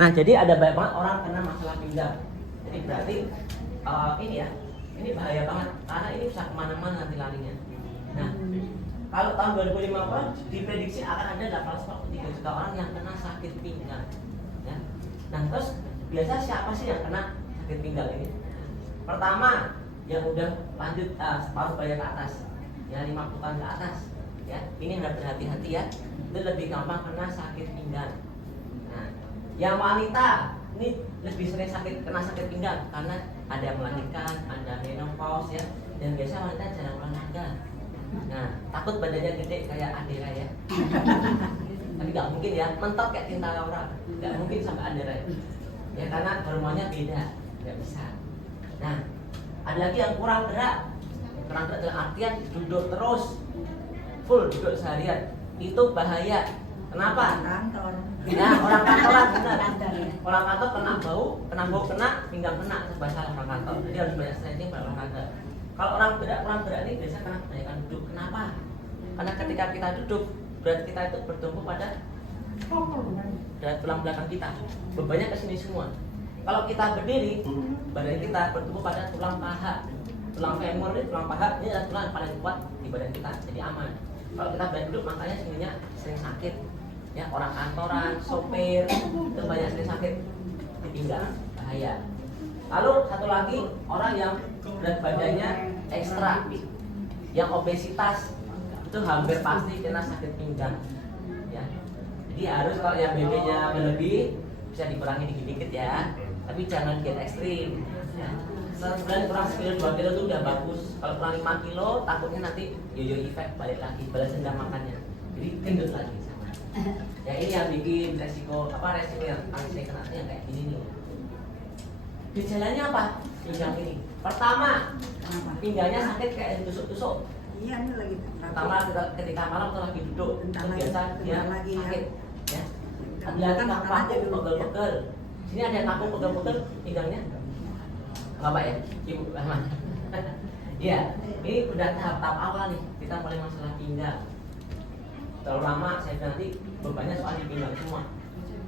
Nah, jadi ada banyak banget orang kena masalah pinggang. Jadi berarti ini ya, ini bahaya banget karena ini bisa kemana-mana nanti larinya. Nah, kalau tahun 2050 diprediksi akan ada 843 juta orang yang kena sakit pinggang. Ya. Nah, terus biasa siapa sih yang kena sakit pinggang ini? Pertama, yang udah lanjut separuh badan ke atas, ya 50 tahun ke atas. Ya, ini harus berhati-hati ya. Itu lebih gampang kena sakit pinggang. Nah, yang wanita ini lebih sering kena sakit pinggang karena ada yang melahirkan, ada menopause ya, dan biasa wanita jarang olahraga. Nah, takut badannya gede kayak Adera ya. Tapi nggak mungkin ya, mentok kayak Cinta Laura, nggak mungkin sampai Adera ya, karena hormonnya beda, nggak bisa. Nah, ada lagi yang kurang gerak dalam artian duduk terus, full duduk seharian, itu bahaya. Kenapa? Kantor. Nah, orang kantoran benar. Orang kantor kena bau kena pinggang kena, bahasa orang kantor. Jadi harus banyak stretching, banyak olahraga. Kalau orang kurang gerak ini biasanya kena kebanyakan duduk. Kenapa? Karena ketika kita duduk, berat kita itu bertumpu pada tulang belakang kita. Bebannya ke sini semua. Kalau kita berdiri, badan kita bertumpu pada tulang paha. Tulang femur ini, tulang paha ini adalah tulang yang paling kuat di badan kita, jadi aman. Kalau kita banyak duduk, makanya sininya sering sakit. Ya, orang kantoran, sopir itu banyak sering sakit di pinggang, bahaya. Lalu satu lagi orang yang berat badannya ekstra, yang obesitas itu hampir pasti kena sakit pinggang. Ya, jadi harus kalau yang BB-nya berlebih bisa dikurangi dikit-dikit ya, tapi jangan diet ekstrim. Ya. Sebulan kurang sekilo 2 kilo itu udah bagus. Kalau kurang 5 kilo takutnya nanti yo-yo effect, balik lagi balas dendam makannya, jadi gendut lagi sama. Ya ini yang bikin resiko yang paling saya kena yang kayak gini nih. Gejalanya apa? Pinggang ini. Pertama, pinggangnya sakit kayak ditusuk-tusuk. Iya, ini lagi. Pertama ketika malam atau lagi duduk, itu biasa dia sakit. Ya. Ada lagi kaku pegel-pegel. Sini ada kaku pegel-pegel pinggangnya. Apa ya? Ibu Rahman. Ya, ini udah tahap awal nih. Kita mulai masalah pinggang. Terlalu lama saya bilang nanti bebannya soal di pinggang semua.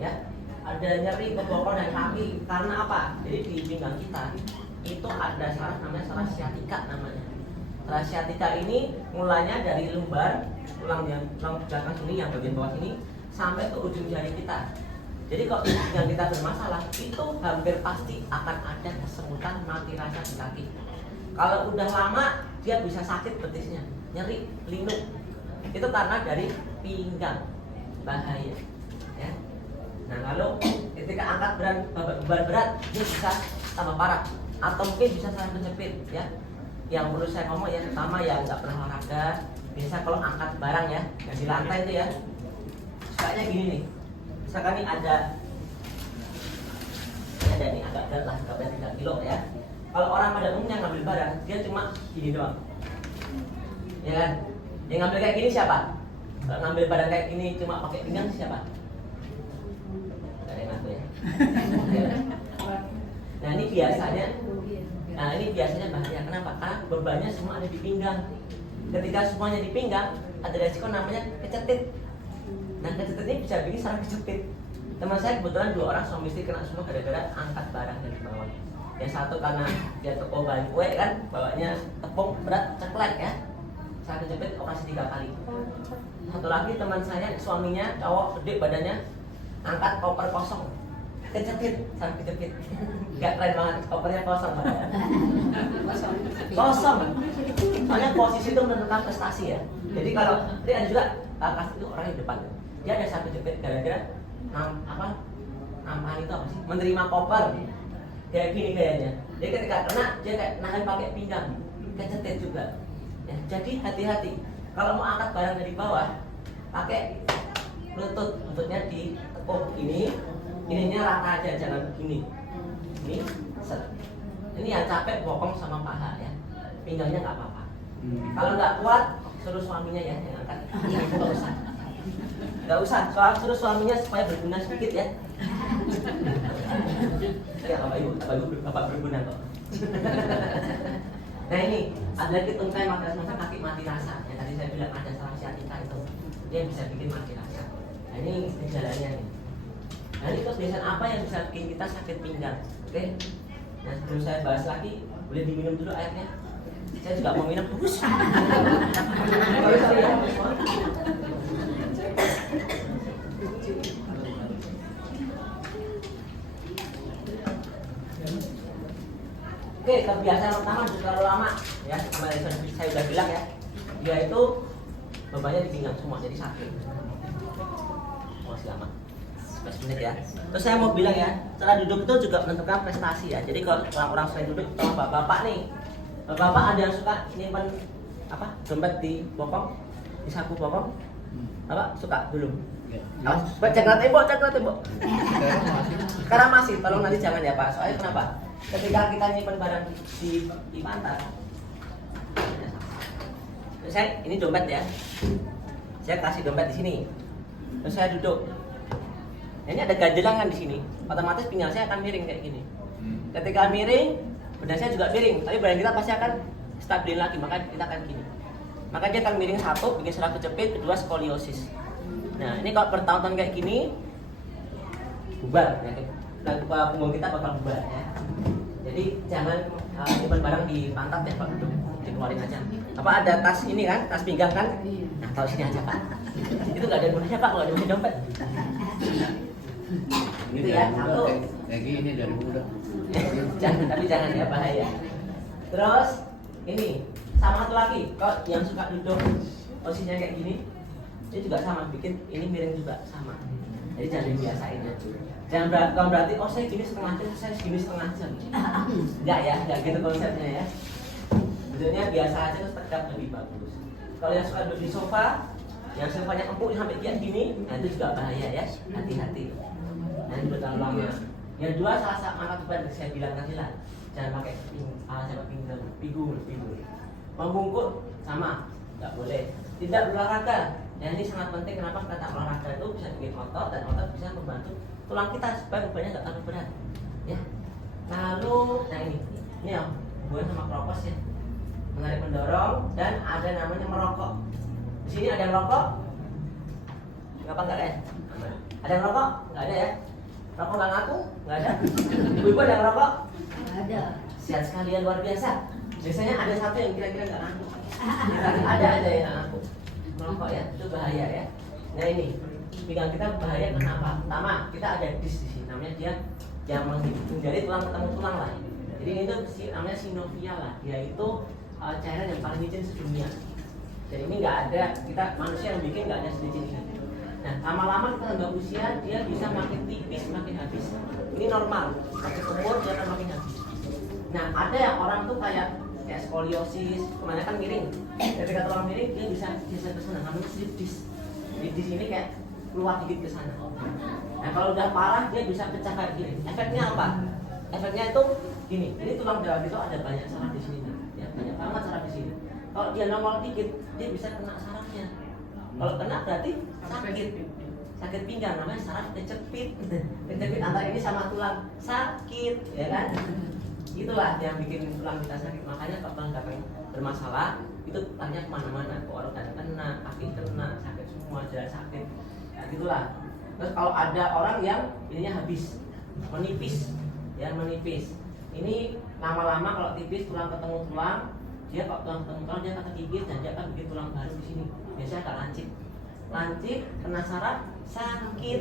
Ya, ada nyeri ke bokong dan kaki karena apa? Jadi di pinggang kita itu ada saraf namanya saraf sciatica namanya. Saraf sciatica ini mulanya dari lumbar, tulang belakang sini yang bagian bawah sini sampai ke ujung jari kita. Jadi kalau pinggang kita bermasalah, itu hampir pasti akan ada kesemutan mati rasa di kaki. Kalau udah lama, dia bisa sakit betisnya, nyeri, linu. Itu karena dari pinggang, bahaya. Ya. Nah, lalu ketika angkat beban berat, dia bisa tambah parah, atau mungkin bisa saling kejepit. Ya. Yang perlu saya ngomong ya, pertama yang nggak pernah olahraga, biasa kalau angkat barang ya, yang di lantai itu ya, sukanya gini nih. Misalkan nih ada nih agak berat lah, agak berat 3 kilo ya. Kalau orang pada umumnya ngambil barang, dia cuma gini doang, ya kan? Yang ngambil kayak gini siapa? Kalau ngambil barang kayak gini cuma pakai pinggang siapa? Gak ada yang ngaku ya. Nah ini biasanya bahaya. Kenapa? Karena bebannya semua ada di pinggang. Ketika semuanya di pinggang, ada resiko namanya kecetit. Nah, kecetit ini bisa bikin saraf kejepit. Teman saya kebetulan 2 orang suami istri kena semua gara-gara angkat barang dari bawah. Yang satu karena dia toko bahan kue kan, bawanya tepung berat ceklek ya. Saraf kejepit operasi 3 kali. Satu lagi teman saya suaminya cowok gede badannya, angkat koper kosong, kejepit, saraf kejepit. Gak keren banget, kopernya kosong badannya. Kosong. Soalnya posisi itu menentukan prestasi ya. Jadi kalau tadi ada juga kasih itu orang di depan. Dia ada satu jepit gara-gara nampahan itu apa sih? Menerima koper kayak gini kayaknya. Jadi ketika kena dia kayak nahan pakai pinggang, kecetit juga. Ya, jadi hati-hati. Kalau mau angkat barang dari bawah, pakai lututnya ditekuk ininya rata aja, jangan begini. Ini set. Ini yang capek bokong sama paha ya. Pinggangnya nggak apa-apa. Kalau nggak kuat, suruh suaminya ya yang angkat. Nggak usah, suruh suaminya supaya berguna sedikit ya. Ya bapak berguna kok. Nah ini ada lagi tungkai mata kaki mati rasa. Yang tadi saya bilang ada saraf sciatica itu, dia bisa bikin mati rasa. Nah ini gejalanya nih. Nah, ini kebiasaan apa yang bisa bikin kita sakit pinggang? Oke. Nah, sebelum saya bahas lagi, boleh diminum dulu airnya. Saya juga mau minum. Bagus. Oke, kebiasaan pertama terlalu lama ya. Kemarin saya sudah bilang ya, dia itu bebannya di pinggang semua, jadi sakit. Masih lama, 11 menit ya. Terus saya mau bilang ya, cara duduk itu juga menentukan prestasi ya. Jadi kalau orang-orang sering duduk, sama bapak-bapak nih, bapak-bapak ada yang suka nyimpan apa dompet di bokong, di saku bokong, apa suka belum? Jangan tembok. Sekarang masih, tolong nanti jangan ya Pak. Soalnya kenapa? Ketika kita nyimpan barang di pantat, saya ini dompet ya, saya kasih dompet di sini, terus saya duduk. Ini ada ganjelangan di sini, otomatis pinggang saya akan miring kayak gini. Ketika miring, badan saya juga miring, tapi badan kita pasti akan stabil lagi, maka kita akan gini. Maka dia akan miring satu, bikin saraf kejepit, kedua skoliosis. Nah ini kalau bertahun-tahun kayak gini, bubar ya. Punggung kita bakal bubar ya. Jadi jangan simpan barang di pantat ya Pak, dikeluarin aja. Apa ada tas ini kan, tas pinggang kan? Nah taruh sini aja Pak. Itu nggak ada gunanya Pak, nggak ada gunanya dompet. Gitu ya, satu. Kayak gini dari muda. Tapi jangan ya, bahaya. Terus ini sama satu lagi, kalau yang suka duduk posisinya kayak gini, dia juga sama, bikin ini miring juga sama. Jadi jangan dibiasain ya. Jangan berarti oh saya gini setengah jam, saya gini setengah jam. Enggak gitu konsepnya ya. Sebenarnya biasa aja terus tegak lebih bagus. Kalau yang suka duduk di sofa, yang sofanya empuk sampai kayak gini, nah itu juga bahaya ya. Hati-hati. Nah ini terlalu lama. Yang dua salah satu angkat beban saya bilang tadi lah, jangan pakai pinggul. Membungkuk sama, nggak boleh. Tidak berolahraga. Dan ini sangat penting, kenapa kata olahraga itu bisa bikin otot dan otot bisa membantu tulang kita supaya bebannya nggak terlalu berat ya. Lalu nah ini ya hubungan sama kropos ya, menarik mendorong dan ada namanya merokok. Di sini ada yang merokok apa enggak ya? Ada yang merokok? Nggak ada ya. Rokok nggak ngaku? Nggak ada. Ibu-ibu ada yang merokok? Nggak ada. Sehat sekali ya, luar biasa. Biasanya ada satu yang kira-kira nggak ngaku. Ada aja yang nggak ngaku. Merokok ya, itu bahaya ya. Nah ini pinggang kita bahaya kenapa? Pertama, kita ada dis di sini, namanya dia yang menghindari tulang ketemu tulang lah. Jadi ini tuh namanya sinovial lah. Dia itu cairan yang paling licin sedunia. Jadi ini nggak ada, kita manusia yang bikin nggak ada selicin ini. Nah lama-lama kita tambah usia, dia bisa makin tipis, makin habis. Ini normal, makin umur dia akan makin habis. Nah ada yang orang tuh kayak skoliosis, kebanyakan miring. Ketika tulang miring dia bisa geser ke sana, namanya slip disc. Slip disc ini kayak keluar dikit ke sana. Nah kalau udah parah dia bisa pecah kayak gini. Efeknya apa? Efeknya itu gini. Ini tulang belakang itu ada banyak saraf di sini, ya, banyak banget saraf di sini. Kalau dia nongol dikit, dia bisa kena sarafnya. Kalau kena berarti sakit pinggang, namanya saraf kejepit. Kejepit antara ini sama tulang sakit, ya kan? Itulah yang bikin tulang kita sakit. Makanya kalau tulang belakang bermasalah, itu tanya kemana-mana. Organ kena, kaki kena, sakit semua, jalan sakit. Nah, gitulah. Terus kalau ada orang yang ininya habis, menipis, ya menipis. Ini lama-lama kalau tipis tulang ketemu tulang, dia kalau tulang ketemu tulang dia akan terkikis dan dia akan bikin tulang baru di sini. Biasanya akan lancip, kena saraf, sakit.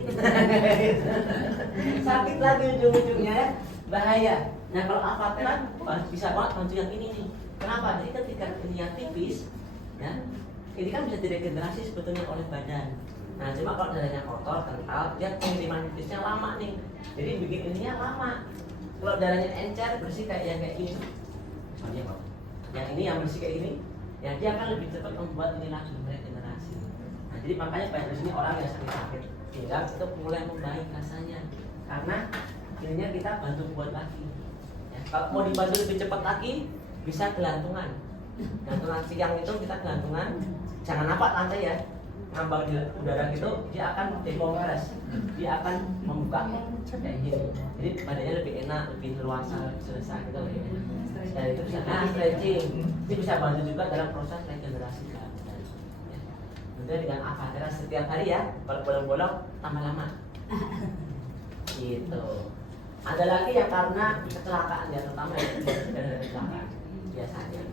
Sakit lagi ujung-ujungnya ya, bahaya. Nah kalau apateran bisa banget bantu yang ini nih. Kenapa? Jadi ketika ini yang tipis, ya, ini kan bisa diregenerasi sebetulnya oleh badan. Nah cuma kalau darahnya kotor, kental, dia pengiriman tipisnya lama nih. Jadi bikin ininya lama. Kalau darahnya encer, bersih kayak gini. Yang ini yang bersih kayak gini, ya dia akan lebih cepat membuat ini lagi regenerasi. Nah jadi makanya banyak di sini orang yang sakit pinggang itu mulai membaik rasanya karena ininya kita bantu buat lagi. Kalau mau dibantu lebih cepat lagi, bisa gelantungan. Gantungan siang itu kita gelantungan. Jangan nampak lantai ya, ngambang di udara gitu, dia akan dekompres. Dia akan membuka kayak gini. Jadi badannya lebih enak, lebih luasa, selesai gitu. Dan itu bisa stretching. Ini bisa bantu juga dalam proses regenerasi badan. Tentunya dengan afatera setiap hari ya, kalau bolong-bolong tambah lama. Gitu. Ada lagi yang karena kecelakaan ya, terutama dari kecelakaan biasanya.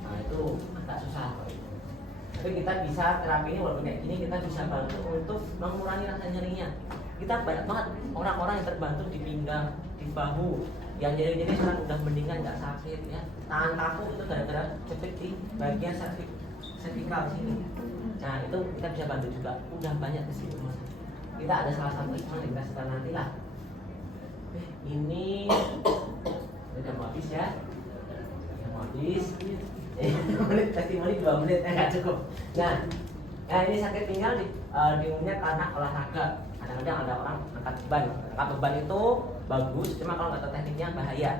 Nah itu agak susah kok itu. Tapi kita bisa terapi ini walaupun kayak gini kita bisa bantu untuk mengurangi rasa nyerinya. Kita banyak banget orang-orang yang terbantu di pinggang, di bahu, yang nyeri-nyeri sekarang udah mendingan nggak sakit ya. Tangan kaku itu gara-gara jepit di bagian cervical sini. Nah itu kita bisa bantu juga. Udah banyak ke sini. Kita ada salah satu yang kita setel nanti lah. Ini udah mau habis ya. Udah mau habis. Menit testimoni 2 menit nggak cukup. Nah, ini sakit pinggang di umumnya karena olahraga. Kadang-kadang ada orang angkat beban. Angkat beban itu bagus, cuma kalau nggak tahu tekniknya bahaya.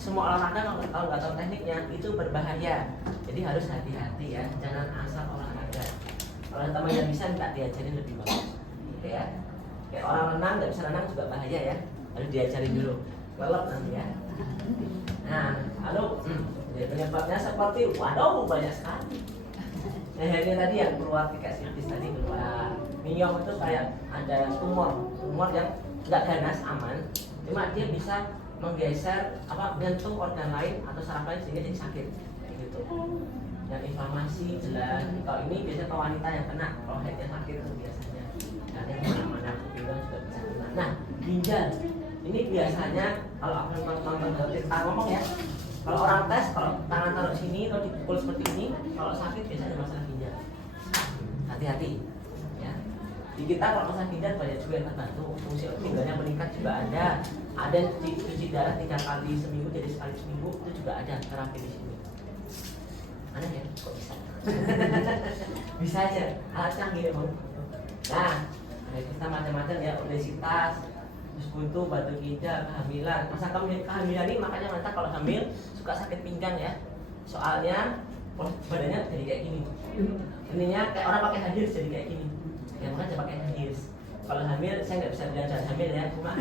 Semua olahraga kalau nggak tahu tekniknya itu berbahaya. Jadi harus hati-hati ya, jangan asal olahraga. Kalau teman yang bisa minta diajarin lebih bagus, gitu ya. Kayak orang renang nggak bisa renang juga bahaya ya, harus diajarin dulu. Lelep nanti ya. Nah, lalu penyebabnya seperti, waduh banyak sekali. Nah ini tadi yang keluar tiket sitis tadi keluar. Miom itu kayak ada tumor yang nggak ganas aman, cuma dia bisa menggeser jantung organ lain atau saraf lain sehingga jadi sakit, gitu. Dan inflamasi jelas. Kalau ini biasanya ke wanita yang kena, kalau headnya sakit itu biasanya. Dan yang mana-mana pinggang juga bisa kena. Nah ginjal ini biasanya kalau aku nonton kita ngomong ya. Kalau orang tes, kalau tangan taruh sini atau dipukul seperti ini, kalau sakit biasanya ada masalah ginjal. Hati-hati, ya. Di kita kalau masalah ginjal banyak juga yang terbantu. Fungsi ginjalnya meningkat juga ada. Ada cuci darah 3 kali seminggu jadi sekali seminggu itu juga ada terapi di sini. Aneh ya, kok bisa? Bisa aja, alat canggih memang. Nah, kita macam-macam ya, obesitas. Terus buntu, batu ginjal, kehamilan. Masa kehamilan ini makanya mantap kalau hamil suka sakit pinggang ya. Soalnya badannya jadi kayak gini. Ininya kayak orang pakai high heels jadi kayak gini. Ya makanya jangan pakai high heels. Kalau hamil saya nggak bisa bilang jangan hamil ya. Cuma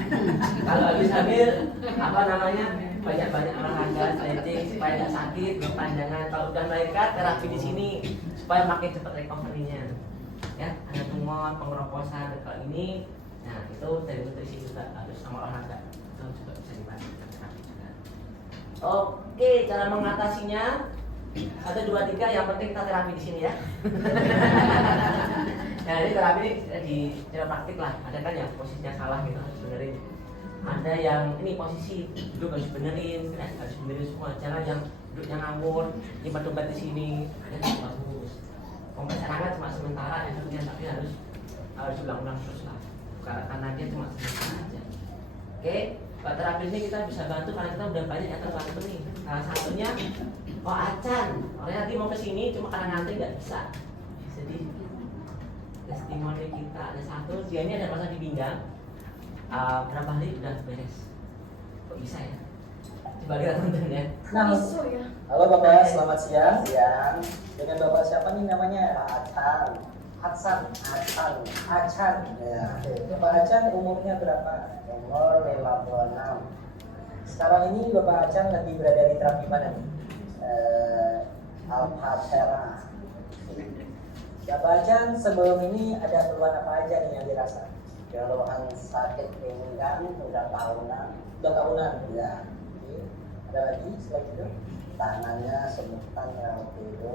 kalau habis hamil banyak-banyak olahraga, stretching supaya nggak sakit, berpanjangan. Kalau udah melahirkan terapi di sini supaya makin cepat recovery-nya. Ya, ada tumor, pengeroposan. Kalau ini nah itu dari nutrisi juga harus sama olahraga itu juga bisa dibantu juga. Oke, cara mengatasinya 1, 2, 3 yang penting kita terapi di sini ya. Nah ini terapi ini di cara praktik lah. Ada kan yang posisinya salah gitu harus benerin. Ada yang ini posisi duduk harus benerin, harus benerin semua. Jangan yang duduknya ngawur, nyimpan di sini. Ada yang bagus. Pembacaannya cuma sementara, yang tapi harus ulang-ulang terus lah. Karena dia cuma sebentar aja. Oke, Pak terapis ini kita bisa bantu karena kita udah banyak yang terbantu nih. Salah satunya, Acan, orangnya nanti mau kesini cuma karena ngantri nggak bisa. Jadi testimoni kita ada satu, dia ini ada masalah di pinggang. Berapa hari udah beres? Kok bisa ya? Coba kita tonton ya. Halo Bapak, selamat siang. Dengan Bapak siapa nih namanya? Acan. Ya. Bapak Acan umurnya berapa? Umur 56. Sekarang ini Bapak Acan lagi berada di terapi mana nih? Alphatera. Bapak Acan sebelum ini ada keluhan apa aja nih yang dirasa? Keluhan sakit pinggang udah tahunan. Udah tahunan? Ya. Oke. Ada lagi selain itu? Tangannya semutan waktu itu.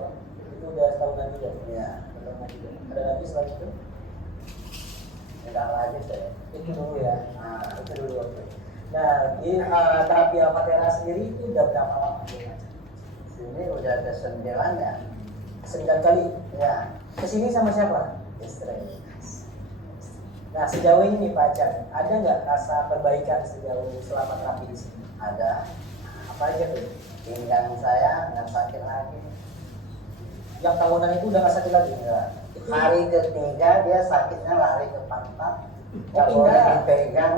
Itu udah tahunan juga? Ya. Belum lagi. Ada lagi selain itu? Enggak lagi deh. Itu dulu ya. Nah, Itu dulu. Oke. Nah, di terapi Alphatera sendiri itu udah berapa lama? sini udah ada 9 ya. 9 kali. Ya. Kesini sama siapa? Istri. Nah sejauh ini nih Pak Acan, ada nggak rasa perbaikan sejauh ini selama terapi di sini? Ada. Apa aja tuh? Pinggang saya nggak sakit lagi. Yang tahunan itu udah nggak sakit lagi? Enggak. Itu Hari ketiga dia sakitnya lari ke pantat. Oh, Nggak boleh pinggang. dipegang.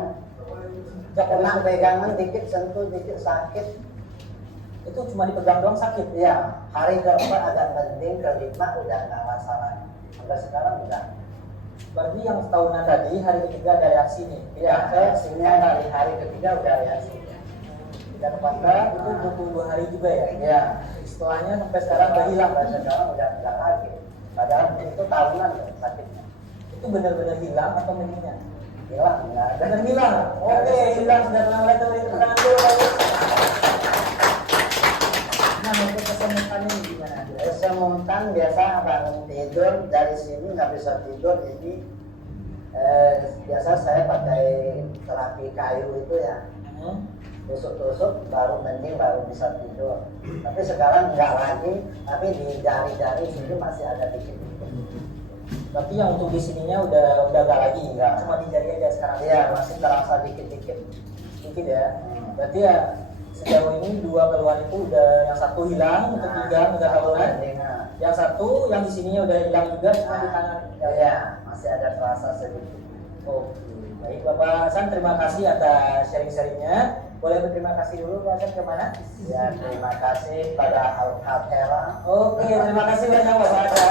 nggak Kena pernah pegangan dikit, sentuh dikit sakit. itu cuma dipegang doang sakit. Ya, hari keempat agak mending, kelima udah nggak masalah. Sampai sekarang udah. Berarti yang tahunan tadi hari ketiga ada reaksi nih. Ya, reaksinya dari hari ketiga udah reaksi. Dan pantat itu 22 hari juga ya? Ya, Setelahnya sampai sekarang udah hilang. Sampai sekarang udah nggak lagi. Padahal itu tahunan loh sakitnya. Itu benar-benar hilang atau mendingan? hilang nggak ada. Benar hilang. Oke, hilang sudah mulai terlihat dulu. Nah, untuk kesemutan ini gimana? Kesemutan biasa bangun tidur dari sini nggak bisa tidur, jadi biasa saya pakai terapi kayu itu ya, tusuk-tusuk baru mending baru bisa tidur. Tapi sekarang nggak lagi, tapi di jari-jari sini masih ada dikit-dikit. Berarti yang untuk di sininya udah nggak lagi, Nggak. cuma di jari aja sekarang. Iya, masih terasa dikit-dikit. Dikit ya. Berarti ya sejauh ini 2 keluhan itu udah, yang satu hilang untuk pinggang udah tahunan. Yang satu yang di sininya udah hilang juga, cuma di tangan. Iya, masih ada terasa sedikit. Oke, baik Bapak Hasan, terima kasih atas sharing-sharingnya. Boleh berterima kasih dulu Pak Hasan kemana? Ya, terima kasih pada Al-Fatihah. Oke, terima kasih banyak Bapak Hasan.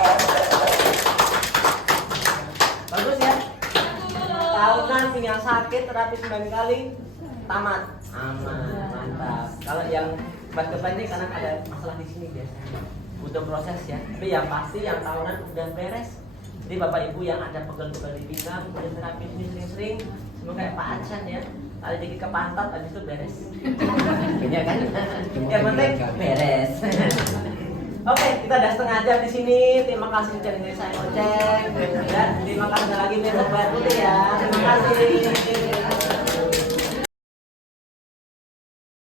Bagus ya. Tahunan pinggang sakit terapi 9 kali tamat. Aman, mantap. Kalau yang obat-obat ini karena ada masalah di sini biasanya butuh proses ya. Tapi yang pasti yang tahunan udah beres. Jadi Bapak Ibu yang ada pegel-pegel di pinggang, punya terapi ini sering-sering, semoga kayak Pak Hasan ya. Tadi dikit ke pantat, habis itu beres. Iya kan? Yang penting beres. Oke, kita udah setengah jam di sini. Terima kasih sudah dengerin saya ngoceh. Ya, terima kasih lagi besok bayar putih ya. Terima kasih.